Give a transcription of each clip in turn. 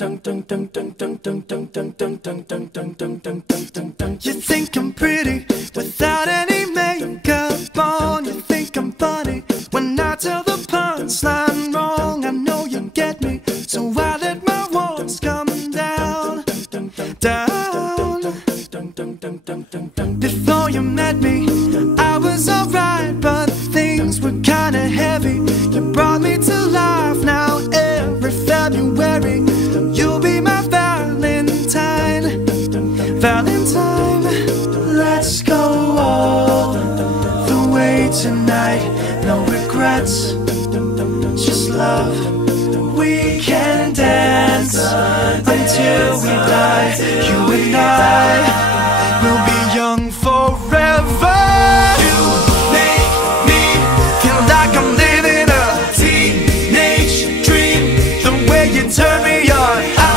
You think I'm pretty without any makeup on. You think I'm funny when I tell the punchline wrong. I know you get me, so I let my walls come down, down. Before you met me, I was alright, but things were kinda heavy. You brought me to life. Now every February you'll be my Valentine, Valentine. Let's go all the way tonight. No regrets, just love. We can dance until we die. You and I will be young forever. You make me feel like I'm living a teenage dream. The way you turn me on, I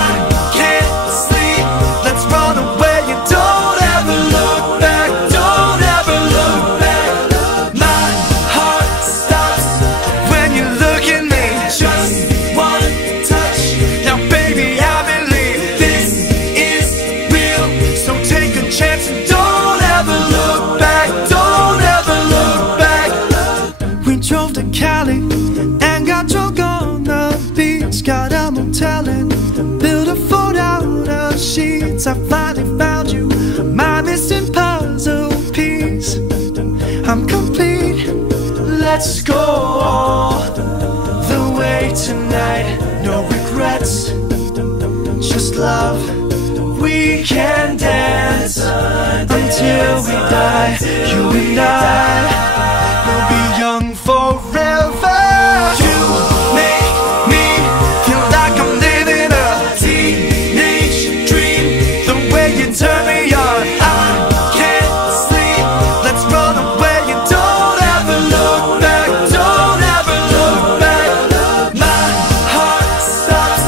can't sleep. Let's run away and don't ever look back. Don't ever look back. My heart stops when you look at me. Just one touch. Now baby, I believe this is real. So take a chance and don't ever look back. Don't ever look back. We drove to Cali and got drunk on the beach. Got a motel and built a fort out of sheets. I finally found you, my missing puzzle piece. I'm complete. Let's go all the way tonight. No regrets, just love. We can dance until we die. You and I will be young forever. You make me feel like I'm living a teenage dream. The way you turn me on, I can't sleep. Let's run away and don't ever look back. Don't ever look back. My heart stops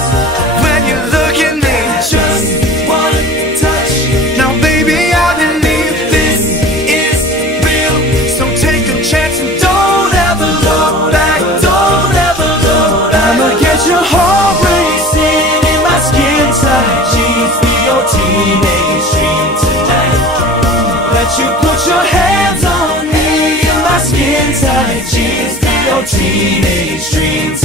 when you look at me. Just one touch. Now baby, I believe this is real. So take a chance and don't ever look back. Don't ever look back. I'ma get your heart racing in my skin tight jeans. Be your teenage dream tonight. Let you put your hands on me in my skin tight jeans. Be your teenage dream